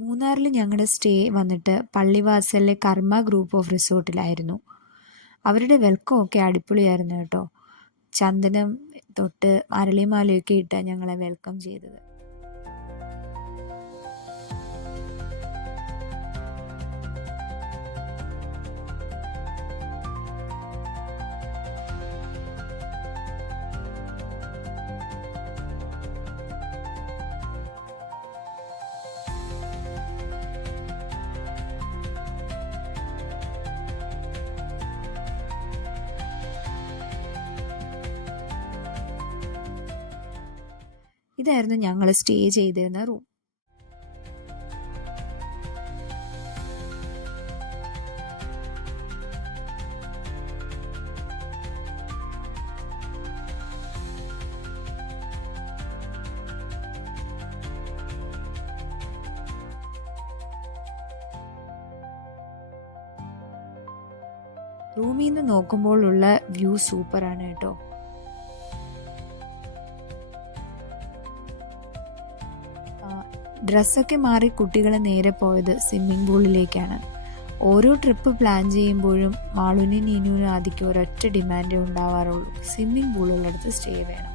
മൂന്നാറിൽ ഞങ്ങളുടെ സ്റ്റേ വന്നിട്ട് പള്ളിവാസലിലെ കർമ്മ ഗ്രൂപ്പ് ഓഫ് റിസോർട്ടിലായിരുന്നു. അവരുടെ വെൽക്കം ഒക്കെ അടിപൊളിയായിരുന്നു കേട്ടോ. ചന്ദനം തൊട്ട് അരളിമാലയൊക്കെ ഇട്ട് ഞങ്ങളെ വെൽക്കം ചെയ്തത്. ഇതായിരുന്നു ഞങ്ങൾ സ്റ്റേ ചെയ്തിരുന്ന റൂം. റൂമിൽ നിന്ന് നോക്കുമ്പോഴുള്ള വ്യൂ സൂപ്പറാണ് കേട്ടോ. ഡ്രസ്സൊക്കെ മാറി കുട്ടികളെ നേരെ പോയത് സ്വിമ്മിംഗ് പൂളിലേക്കാണ്. ഓരോ ട്രിപ്പ് പ്ലാൻ ചെയ്യുമ്പോഴും മാളുവിനും നീനുവിനും ആദ്യം ഒരൊറ്റ ഡിമാൻഡേ ഉണ്ടാവാറുള്ളൂ, സ്വിമ്മിംഗ് പൂളുള്ളടുത്ത് സ്റ്റേ വേണം.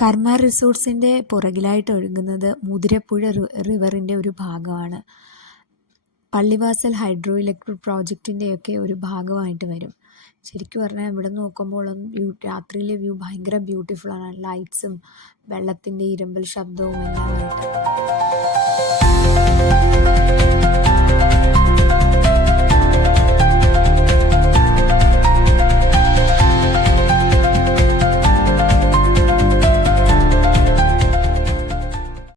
കർമ്മ റിസോർട്ട്സിൻ്റെ പുറകിലായിട്ട് ഒഴുകുന്നത് മുതിരപ്പുഴ റിവറിൻ്റെ ഒരു ഭാഗമാണ്. പള്ളിവാസൽ ഹൈഡ്രോ ഇലക്ട്രിക് പ്രോജക്റ്റിൻ്റെയൊക്കെ ഒരു ഭാഗമായിട്ട് വരും. ശരിക്കും പറഞ്ഞാൽ ഇവിടെ നോക്കുമ്പോൾ രാത്രിയിലെ വ്യൂ ഭയങ്കര ബ്യൂട്ടിഫുള്ളാണ്. ലൈറ്റ്സും വെള്ളത്തിൻ്റെ ഇരമ്പൽ ശബ്ദവും എല്ലാമായിട്ട്.